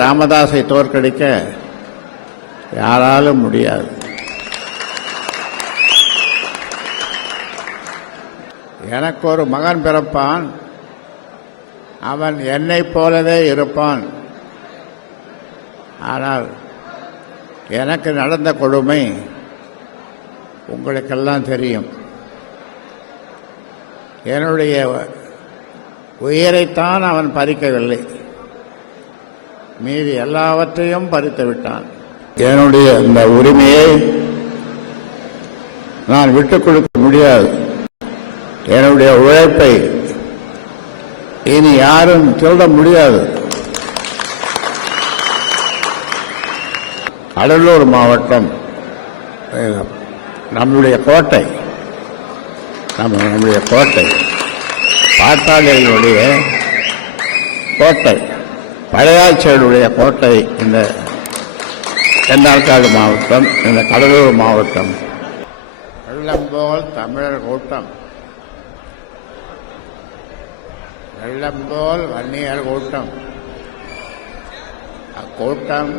ராமதாஸை தோற்கடிக்க யாராலும் முடியாது. எனக்கு ஒரு மகன் பிறப்பான். அவன் என்னைப் போலவே இருப்பான். ஆனால் எனக்கு நடந்த கொடுமை உங்களுக்கெல்லாம் தெரியும். என்னுடைய உயிரைத்தான் அவன் பறிக்கவில்லை. மீதி எல்லாவற்றையும் பறித்து விட்டான். என்னுடைய இந்த உரிமையை நான் விட்டுக் கொடுக்க முடியாது. என்னுடைய உழைப்பை இனி யாரும் திருட முடியாது. கடலூர் மாவட்டம் நம்முடைய கோட்டை நம்ம நம்முடைய கோட்டை பாட்டாளிகளுடைய கோட்டை. பழையாச்சேருடைய கோட்டை இந்த தென்னாற்காடு மாவட்டம் இந்த கடலூர் மாவட்டம். வெள்ளம்போல் தமிழர் கூட்டம். வெள்ளம்போல் வன்னியர் கூட்டம். அக்கூட்டம்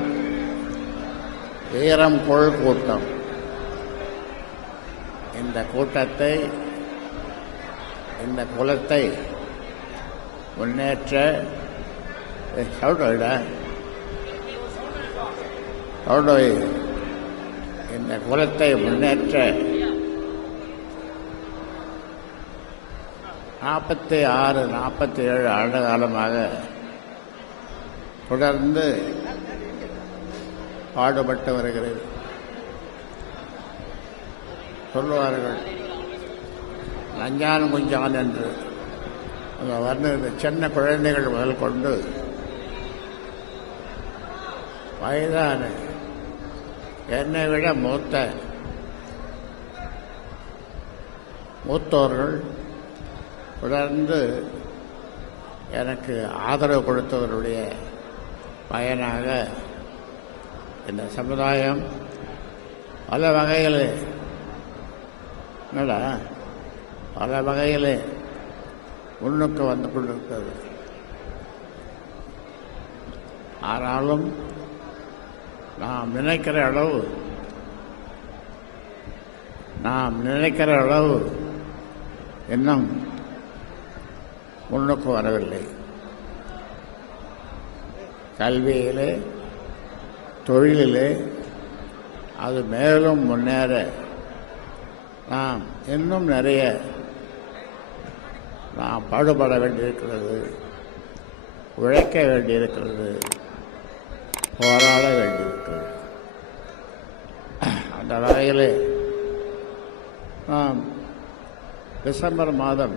வீரம் கொள் கூட்டம். இந்த கூட்டத்தை இந்த குலத்தை முன்னேற்ற சொல்றா சொல்ற இந்த குலத்தை முன்னேற்ற. நாற்பத்தி ஆறு நாற்பத்தி ஏழு ஆண்டு காலமாக தொடர்ந்து பாடுபட்டு வருகிறது சொல்லுவார்கள் நஞ்சான் குஞ்சான் என்று. அங்கே சின்ன குழந்தைகள் முதல் கொண்டு வயதான. என்னை விட மூத்த. மூத்தோர்கள் தொடர்ந்து எனக்கு ஆதரவு கொடுத்தவருடைய பயனாக இந்த சமுதாயம் பல வகையில் என்னடா? பல வகையில் முன்னுக்கு வந்து கொண்டிருக்கிறது. ஆனாலும் நாம் நினைக்கிற அளவு. நாம் நினைக்கிற அளவு இன்னும் முன்னுக்கு வரவில்லை. கல்வியிலே தொழிலிலே அது மேலும் முன்னேற நாம் இன்னும் நிறைய நாம் பாடுபட வேண்டியிருக்கிறது உழைக்க வேண்டியிருக்கிறது. போராட வேண்டியிருக்கிறது அந்த வகையில் நாம் டிசம்பர் மாதம்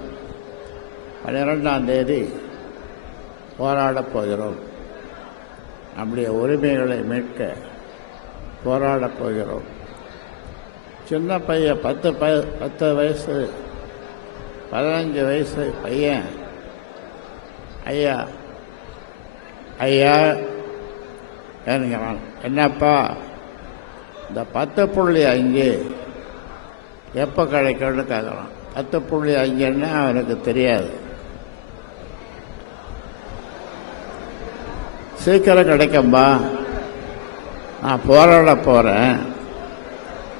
பன்னிரெண்டாம் தேதி போராடப் போகிறோம். நம்முடைய உரிமைகளை மீட்க போராடப் போகிறோம். சின்ன பையன் பத்து ப பத்து வயசு பதினஞ்சு வயசு பையன் ஐயா ஐயா ஏனுங்கிறான் என்னப்பா? இந்த பத்து புள்ளி அஞ்சு எப்போ கிடைக்கும்னு கேட்குறான் பத்து புள்ளி அஞ்சுன்னா அவனுக்கு தெரியாது. சீக்கிரம் கிடைக்கும்பா. நான் போராட போகிறேன்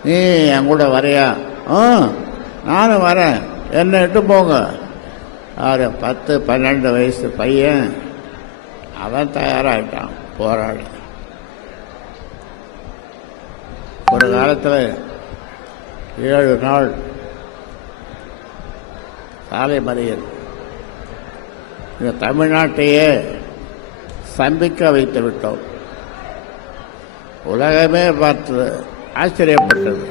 நீ என் கூட வரையா? ஆ நானும் வரேன். என்ன இட்டு போங்க. ஆறு பத்து பன்னெண்டு வயசு பையன். அவன் தயாராகிட்டான் போராட ஒரு காலத்தில் ஏழு நாள் சாலை மறியல். இந்த தமிழ்நாட்டையே சம்பிக்க வைத்து விட்டோம். உலகமே பார்த்து ஆச்சரியப்பட்டது.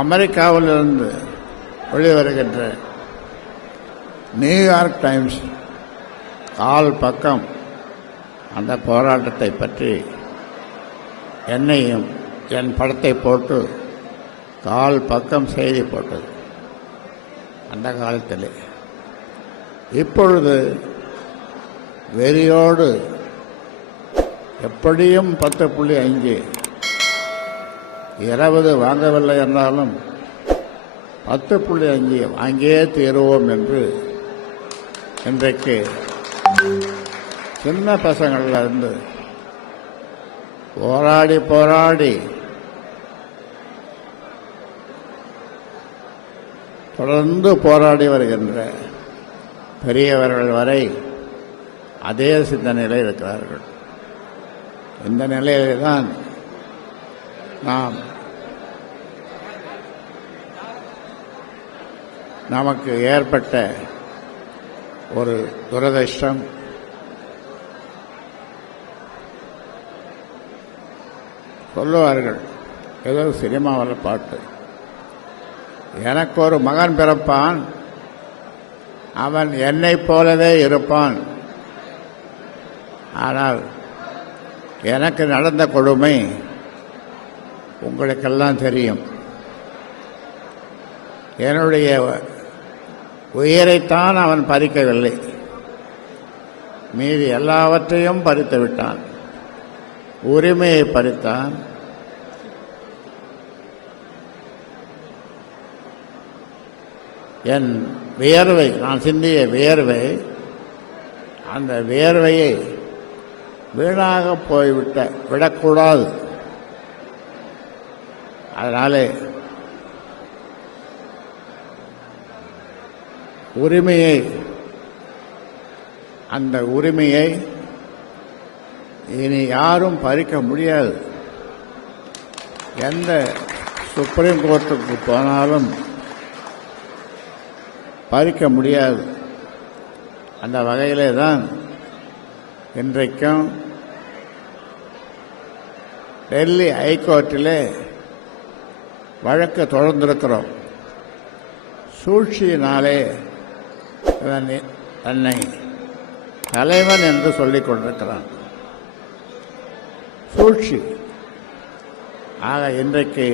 அமெரிக்காவிலிருந்து வெளிவருகின்ற நியூயார்க் டைம்ஸ் கால் பக்கம் அந்த போராட்டத்தை பற்றி என்னையும் என் படத்தை போட்டு கால் பக்கம் செய்தி போட்டது. அந்த காலத்தில். இப்பொழுது வெறியோடு எப்படியும் பத்து புள்ளி அஞ்சு இருபது வாங்கவில்லை என்றாலும் பத்து புள்ளி அஞ்சு வாங்கியே தீருவோம் என்று இன்றைக்கு சின்ன பசங்களில் இருந்து போராடி போராடி. தொடர்ந்து போராடி வருகின்ற பெரியவர்கள் வரை அதே சிந்தனையில் இருக்கிறார்கள். இந்த நிலையில்தான் நாம் நமக்கு ஏற்பட்ட ஒரு துரதிர்ஷ்டம் சொல்லுவார்கள். ஏதோ சினிமாவில் பாட்டு. எனக்கு ஒரு மகன் பிறப்பான். அவன் என்னைப் போலவே இருப்பான். ஆனால் எனக்கு நடந்த கொடுமை உங்களுக்கெல்லாம் தெரியும். என்னுடைய உயிரைத்தான் அவன் பறிக்கவில்லை. மீதி எல்லாவற்றையும் பறித்து விட்டான் உரிமையை பறித்தான் என் வியர்வை நான் சிந்திய வியர்வை அந்த வியர்வையை வீணாக போய்விட்ட விடக்கூடாது. அதனாலே உரிமையை அந்த உரிமையை இனி யாரும் பறிக்க முடியாது. எந்த சுப்ரீம் கோர்ட்டுக்கு போனாலும் பறிக்க முடியாது. அந்த வகையிலே தான் இன்றைக்கும் டெல்லி ஹைகோர்ட்டிலே வழக்கு தொடர்ந்திருக்கிறோம். சூழ்ச்சியினாலே தன்னை தலைவன் என்று சொல்லிக் கொண்டிருக்கிறான். சூழ்ச்சி. ஆக இன்றைக்கு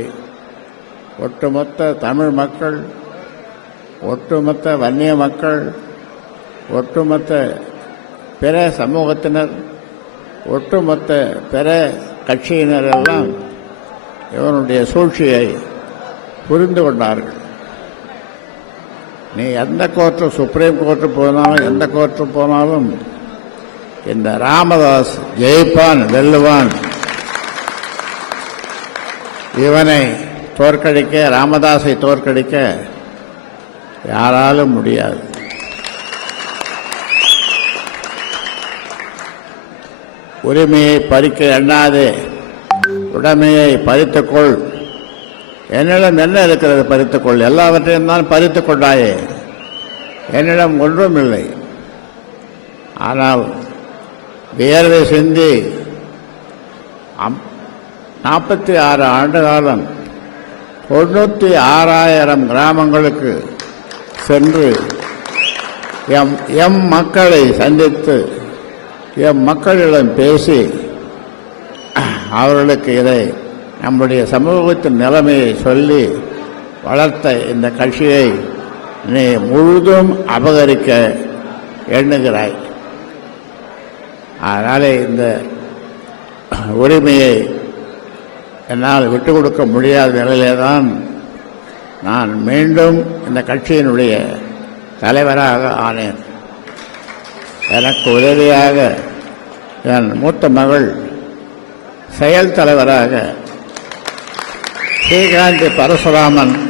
ஒட்டுமொத்த தமிழ் மக்கள் ஒட்டுமொத்த வன்னிய மக்கள் ஒட்டுமொத்த பிற சமூகத்தினர் ஒட்டுமொத்த பிற கட்சியினர் எல்லாம் இவனுடைய சூழ்ச்சியை புரிந்து கொண்டார்கள். நீ எந்த கோர்ட்டு சுப்ரீம் கோர்ட்டு போனாலும் எந்த கோர்ட்டு போனாலும் இந்த ராமதாஸ் ஜெயிப்பான் வெல்லுவான். இவனை தோற்கடிக்க ராமதாஸை தோற்கடிக்க யாராலும் முடியாது. உரிமையை பறிக்க எண்ணாதே. உடைமையை பறித்துக்கொள். என்னிடம் என்ன இருக்கிறது பறித்துக்கொள்? எல்லாவற்றையும் தான் பறித்துக் கொண்டாயே. என்னிடம் ஒன்றும் இல்லை ஆனால் வியர்வை சிந்தி. நாற்பத்தி ஆறு ஆண்டு காலம் தொண்ணூற்றி ஆறாயிரம் கிராமங்களுக்கு சென்று எம் எம் மக்களை சந்தித்து எம் மக்களிடம் பேசி அவர்களுக்கு இதை நம்முடைய சமூகத்தின் நிலைமையை சொல்லி வளர்த்த இந்த கட்சியை நீ முழுதும் அபகரிக்க எண்ணுகிறாய். அதனால் இந்த உரிமையை என்னால் விட்டுக் கொடுக்க முடியாத நிலையிலே தான் நான் மீண்டும் இந்த கட்சியினுடைய தலைவராக ஆனேன். எனக்கு உதவியாக என் மூத்த மகள் செயல் தலைவராக ஸ்ரீகாந்தி பரசுராமன்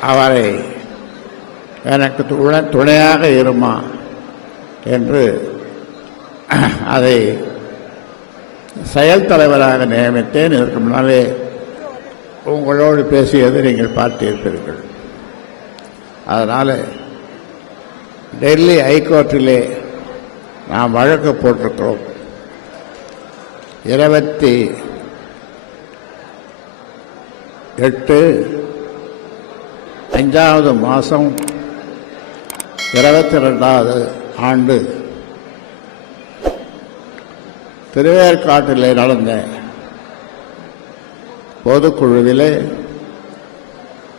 அவரை எனக்கு துணை துணையாக இருமா என்று அதை செயல் தலைவராக நியமித்தேன். இதற்கு முன்னாலே உங்களோடு பேசியது நீங்கள் பார்த்திருப்பீர்கள். அதனால் டெல்லி ஹைகோர்ட்டிலே நாம் வழக்கு போட்டிருக்கிறோம். இருபத்தி எட்டு அஞ்சாவது மாதம் இருபத்தி ரெண்டாவது ஆண்டு திருவேற்காட்டில் நடந்த பொதுக்குழுவிலே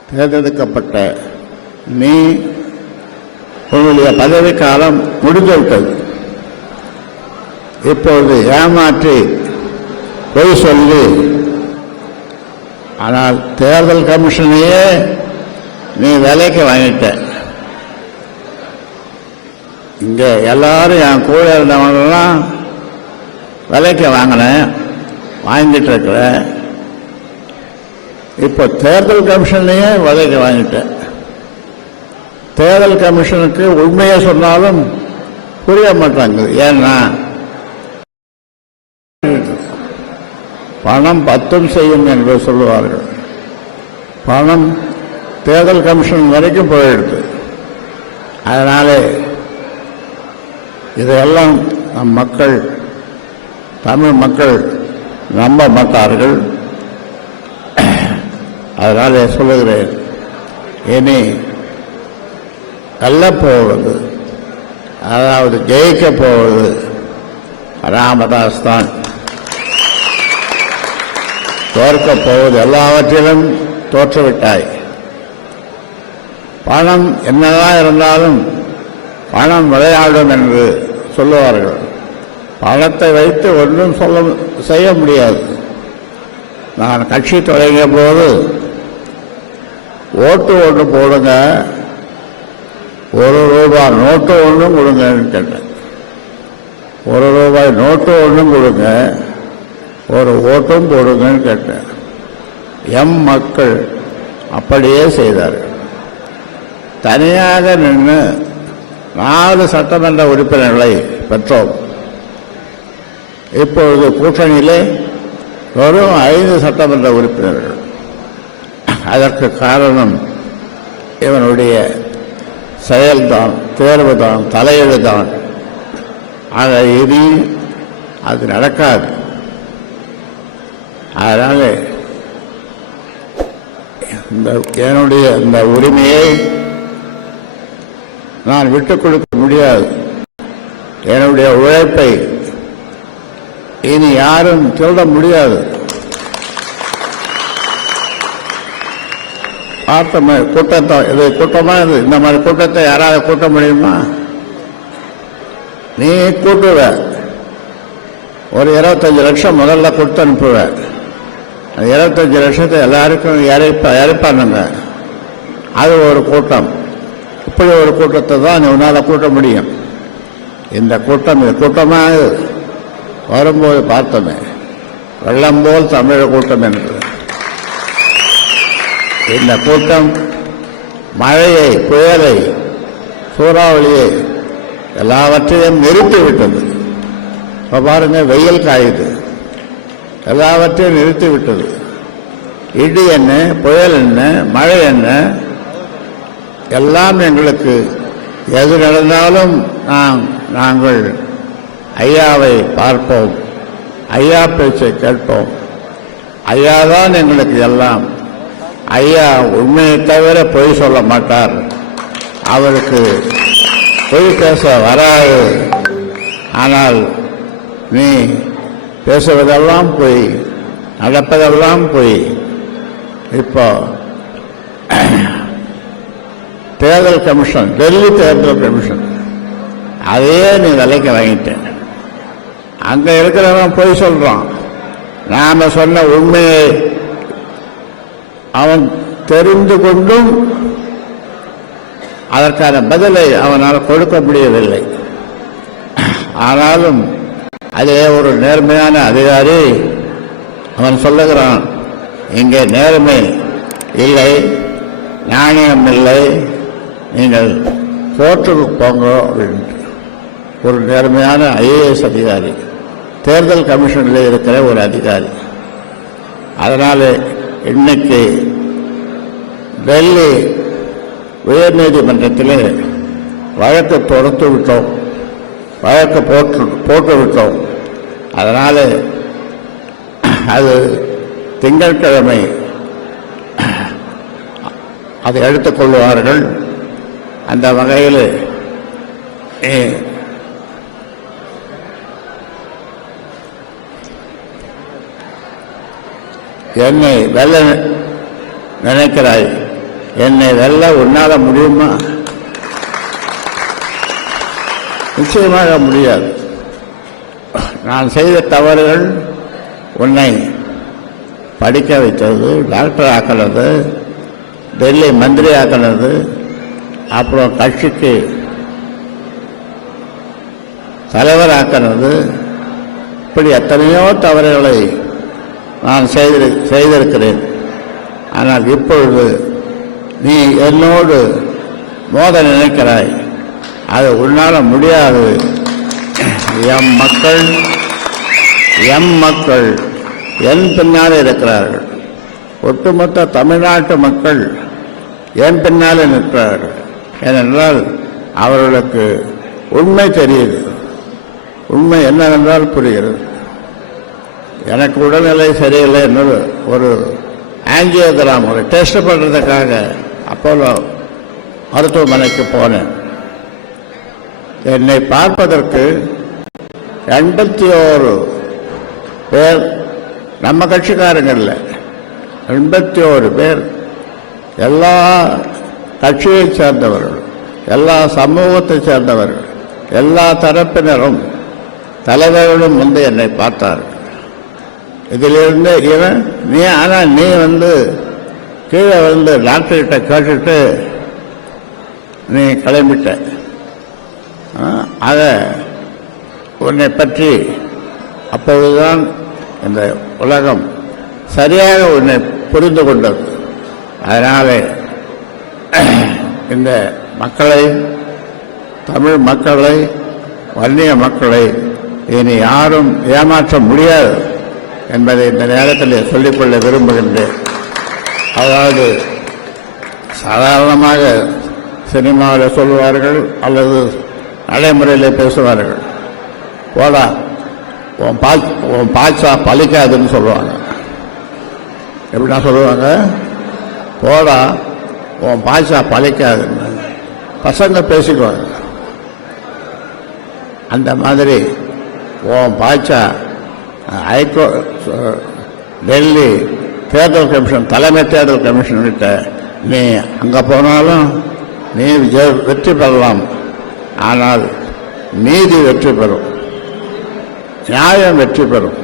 தேர்ந்தெடுக்கப்பட்ட நீ உங்களுடைய பதவி காலம் முடிந்துவிட்டது. இப்பொழுது ஏமாற்றி பொய் சொல்லி ஆனால் தேர்தல் கமிஷனையே நீ விலைக்கு வாங்கிட்ட. இங்கே எல்லாரும் என் கூட இருந்தவங்கெல்லாம் விலைக்கு வாங்கினேன் வாங்கிட்டு இருக்கிறேன் இப்போ தேர்தல் கமிஷன்லேயே விலைக்கு வாங்கிட்டேன். தேர்தல் கமிஷனுக்கு உண்மையை சொன்னாலும் புரிய மாட்டாங்க. ஏன்னா பணம் பத்தும் செய்யும் என்று சொல்லுவார்கள். பணம் தேர்தல் கமிஷன் வரைக்கும் போயிடுது. அதனாலே இதையெல்லாம் நம் மக்கள் தமிழ் மக்கள் நம்ப மாட்டார்கள். அதனாலே சொல்லுகிறேன் இனி வெல்லப் போவது அதாவது ஜெயிக்க போவது ராமதாஸ் தான் தோற்கப் போவது எல்லாவற்றிலும் தோற்றுவிட்டாய். பணம் என்னதான் இருந்தாலும் பணம் விளையாடும் என்று சொல்லுவார்கள். பணத்தை வைத்து ஒன்றும் சொல்ல செய்ய முடியாது. நான் கட்சி தொடங்கிய போது ஓட்டு ஒன்று போடுங்க ஒரு ரூபாய் நோட்டு ஒன்றும் கொடுங்கன்னு கேட்டேன். ஒரு ரூபாய் நோட்டு ஒன்றும் கொடுங்க ஒரு ஓட்டும் போடுங்கன்னு கேட்டேன். எம் மக்கள் அப்படியே செய்தார்கள். தனியாக நின்று நாலு சட்டமன்ற உறுப்பினர்களை பெற்றோம். இப்பொழுது கூட்டணியிலே வெறும் ஐந்து சட்டமன்ற உறுப்பினர்கள். அதற்கு காரணம் இவனுடைய செயல்தான் தேர்வுதான் தலையெழுதான் அதை இனி அது நடக்காது. அதனால இந்த என்னுடைய இந்த உரிமையை நான் விட்டுக் கொடுக்க முடியாது. என்னுடைய உழைப்பை இனி யாரும் திருட முடியாது. பார்த்தோமே கூட்டத்தை இது கூட்டமா இது இந்த மாதிரி கூட்டத்தை யாராவது கூட்ட முடியுமா? நீ கூட்டுவ. ஒரு இருபத்தஞ்சு லட்சம் முதல்ல கொடுத்து அனுப்புவ. அந்த இருபத்தஞ்சு லட்சத்தை எல்லாருக்கும் இறைப்ப இறைப்பானுங்க அது ஒரு கூட்டம். இப்படி ஒரு கூட்டத்தை தான் நீ உன்னால் கூட்ட முடியும். இந்த கூட்டம் இது கூட்டமாக இது வரும்போது பார்த்தோமே வெள்ளம் போல் தமிழர் கூட்டம் என்று இந்த கூட்டம் மழையை புயலை சூறாவளியை எல்லாவற்றையும் நிறுத்திவிட்டது. இப்போ பாருங்க வெயில் காயுது. எல்லாவற்றையும் நிறுத்திவிட்டது. இடி என்ன புயல் என்ன மழை என்ன எல்லாம் எங்களுக்கு எது நடந்தாலும் நாம் நாங்கள் ஐயாவை பார்ப்போம். ஐயா பேச்சை கேட்போம். ஐயா தான் எங்களுக்கு எல்லாம். ஐயா உண்மையை தவிர பொய் சொல்ல மாட்டார். அவருக்கு பொய் பேச வராது. ஆனால் நீ பேசுவதெல்லாம் பொய் நடப்பதெல்லாம் பொய். இப்போ தேர்தல் கமிஷன் டெல்லி தேர்தல் கமிஷன். அதையே நீ விலைக்கு வாங்கிட்டேன். அங்க இருக்கிறவன் பொய் சொல்றான். நாம சொன்ன உண்மையை அவன் தெரிந்து கொண்டும் அதற்கான பதிலை அவனால் கொடுக்க முடியவில்லை. ஆனாலும் அதே ஒரு நேர்மையான அதிகாரி அவன் சொல்லுகிறான் இங்கே நேர்மை இல்லை நாணயம் இல்லை நீங்கள் கோர்ட்டுக்கு போங்க அப்படின்ட்டு ஒரு நேர்மையான ஐஏஎஸ் அதிகாரி. தேர்தல் கமிஷனில் இருக்கிற ஒரு அதிகாரி. அதனால் இன்னைக்கு டெல்லி உயர்நீதிமன்றத்தில் வழக்கு தொடுத்து விட்டோம். வழக்கு போட்டு போட்டு விட்டோம். அதனால் அது திங்கட்கிழமை அதை எடுத்துக்கொள்வார்கள் அந்த வகையில் என்னை வெல்ல நினைக்கிறாய்? என்னை வெல்ல உன்னால முடியுமா? நிச்சயமாக முடியாது. நான் செய்த தவறுகள் உன்னை படிக்க வைத்தது டாக்டர் ஆக்கினது டெல்லி மந்திரி ஆக்கினது அப்புறம் கட்சிக்கு தலைவர் ஆக்கினது. இப்படி எத்தனையோ தவறுகளை நான் செய்திரு செய்திருக்கிறேன். ஆனால் இப்பொழுது நீ என்னோடு மோத நினைக்கிறாய். அது உன்னால் முடியாது. எம் மக்கள் எம் மக்கள் என் பின்னாலே இருக்கிறார்கள். ஒட்டுமொத்த தமிழ்நாட்டு மக்கள் என் பின்னாலே நிற்கிறார்கள். ஏனென்றால் அவர்களுக்கு உண்மை தெரியுது. உண்மை என்னவென்றால் புரிகிறது. எனக்கு உடல்நிலை சரியில்லை என்று ஒரு ஆஞ்சியோகிராம் ஒரு டெஸ்ட் பண்ணுறதுக்காக அப்போலோ மருத்துவமனைக்கு போனேன். என்னை பார்ப்பதற்கு எண்பத்தி ஓரு பேர் நம்ம கட்சிக்காரங்க இல்லை எண்பத்தி ஓரு பேர் எல்லா கட்சியைச் சேர்ந்தவர்கள் எல்லா சமூகத்தைச் சேர்ந்தவர்கள் எல்லா தரப்பினரும் தலைவர்களும் வந்து என்னை பார்த்தார்கள். இதிலிருந்து இவன் நீ ஆனால் நீ வந்து கீழே வந்து டாக்டர்கிட்ட கேட்டுட்டு நீ கிளம்பிட்ட. அதை உன்னை பற்றி அப்பொழுதுதான் இந்த உலகம் சரியாக உன்னை புரிந்து கொண்டது. அதனாலே இந்த மக்களை தமிழ் மக்களை வன்னிய மக்களை இனி யாரும் ஏமாற்ற முடியாது. என்பதை இந்த நேரத்தில் சொல்லிக்கொள்ள விரும்புகின்றேன். அதாவது சாதாரணமாக சினிமாவில் சொல்லுவார்கள் அல்லது நடைமுறையில் பேசுவார்கள். போடா உன் பா உன் பாய்ச்சா பழிக்காதுன்னு சொல்லுவாங்க. எப்படின்னா சொல்லுவாங்க? போடா உன் பாய்ச்சா பழிக்காதுன்னு. பசங்க பேசிக்குவாங்க. அந்த மாதிரி உன் பாய்ச்சா ஹைகோ டெல்லி தேர்தல் கமிஷன் தலைமை தேர்தல் கமிஷன்கிட்ட நீ அங்கே போனாலும் நீ ஜெ- வெற்றி பெறலாம். ஆனால் நீதி வெற்றி பெறும். நியாயம் வெற்றி பெறும்.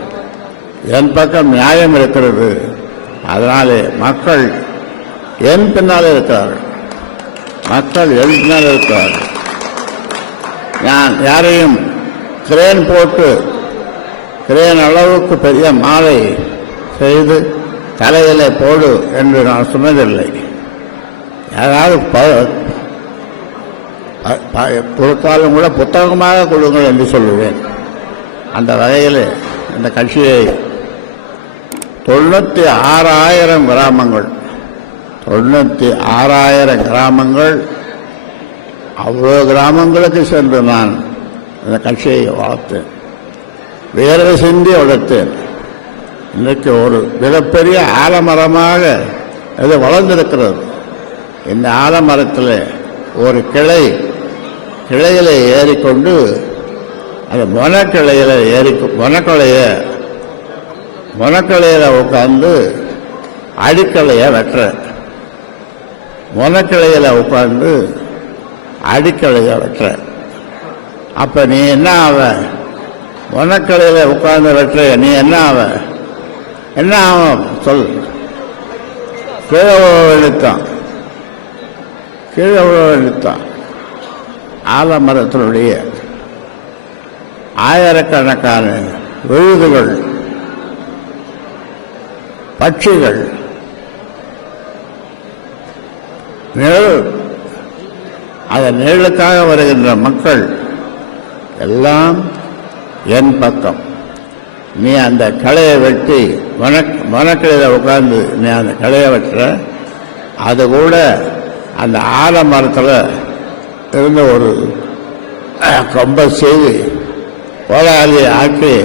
என் பக்கம் நியாயம் இருக்கிறது. அதனாலே மக்கள் என் பின்னால் இருக்கிறார்கள். மக்கள் என் பின்னால் இருக்கிறார்கள். நான் யாரையும் கிரேன் போட்டு கிரேன் அளவுக்கு பெரிய மாலை செய்து தலையிலே போடு என்று நான் சொன்னதில்லை. யாராவது ப- கொடுத்தாலும் கூட புத்தகமாக கொடுங்கள் என்று சொல்லுவேன். அந்த வகையில் இந்த கட்சியை தொண்ணூற்றி ஆறாயிரம் கிராமங்கள் தொண்ணூற்றி ஆறாயிரம் கிராமங்கள் அவ்வளோ கிராமங்களுக்கு சென்று நான் இந்த கட்சியை வளர்த்தேன். வேலை சிந்தி வளர்த்தேன் இன்றைக்கு ஒரு மிகப்பெரிய ஆலமரமாக இது வளர்ந்திருக்கிறது. இந்த ஆலமரத்தில் ஒரு கிளை கிளையில ஏறிக்கொண்டு அந்த மொனக்கிளையில ஏறி மொனக்கிளைய மொனக்கிளையில் உட்காந்து அடிக்கலையை வெட்டுற. மொனக்கிளையில் உட்காந்து அடிக்கலையை வெட்டுற. அப்போ நீ என்ன ஆவேன் மொனக்கிளையில உட்கார்ந்து வெட்டுற நீ என்ன ஆவ? என்ன ஆகும் சொல். கீழே எழுத்தான் கீழே எழுத்தான் ஆலமரத்தினுடைய ஆயிரக்கணக்கான விழுதுகள் பட்சிகள் நிழல் அதன் நிழலுக்காக வருகின்ற மக்கள் எல்லாம் என் பக்கம். நீ அந்த களையை வெட்டி வனக் வனக்கிளையில் உட்கார்ந்து நீ அந்த களையை வெட்டுற. அது கூட அந்த ஆலமரத்தில் இருந்த ஒரு கொம்பை செய்து கோடாலியை ஆக்கி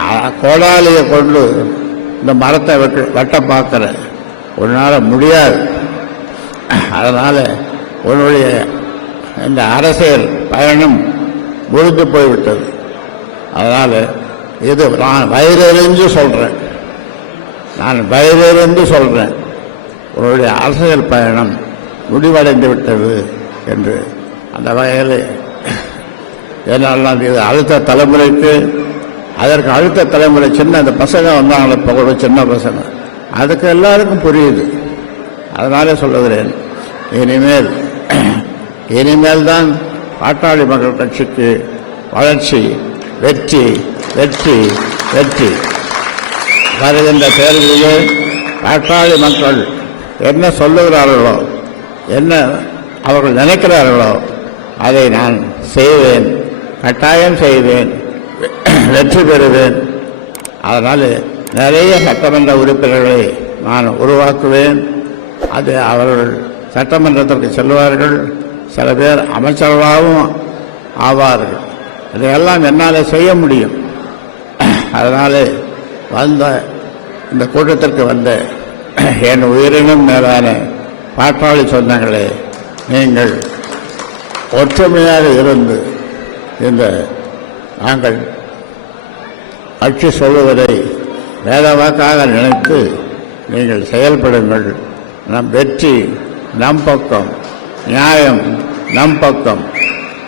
அ- கோடாலியை கொண்டு இந்த மரத்தை வெட்ட வெட்ட பார்க்குற. உன்னால் முடியாது. அதனால் உன்னுடைய இந்த அரசியல் பயணம் முடிந்து போய்விட்டது. அதனால் இது நான் வயிறறிஞ்சு சொல்கிறேன் நான் வயிறறிந்து சொல்கிறேன் உங்களுடைய அரசியல் பயணம் முடிவடைந்து விட்டது என்று. அந்த வகையில் ஏன்னால் நான் இது அடுத்த தலைமுறைக்கு அதற்கு அடுத்த தலைமுறை சின்ன அந்த பசங்க வந்தாங்களே இப்போ கூட சின்ன பசங்க. அதுக்கு எல்லாருக்கும் புரியுது. அதனாலே சொல்லுகிறேன் இனிமேல் இனிமேல் தான் பாட்டாளி மக்கள் கட்சிக்கு வளர்ச்சி வெற்றி வெற்றி வெற்றி. வருகின்ற தேர்தலிலே பாட்டாளி மக்கள் என்ன சொல்லுகிறார்களோ என்ன அவர்கள் நினைக்கிறார்களோ அதை நான் செய்வேன் கட்டாயம் செய்வேன் வெற்றி பெறுவேன். அதனால் நிறைய சட்டமன்ற உறுப்பினர்களை நான் உருவாக்குவேன். அது அவர்கள் சட்டமன்றத்திற்கு செல்வார்கள். சில பேர் அமைச்சர்களாகவும் ஆவார்கள். இதையெல்லாம் என்னால் செய்ய முடியும். அதனால் வந்த இந்த கூட்டத்திற்கு வந்த என் உயிரினும் மேலான பாட்டாளி சொந்தங்களே நீங்கள் ஒற்றுமையாக இருந்து இந்த நாங்கள் அச்சு சொல்லுவதை வேதவாக்காக நினைத்து நீங்கள் செயல்படுங்கள். நம் வெற்றி நம் பக்கம் நியாயம் நம் பக்கம்.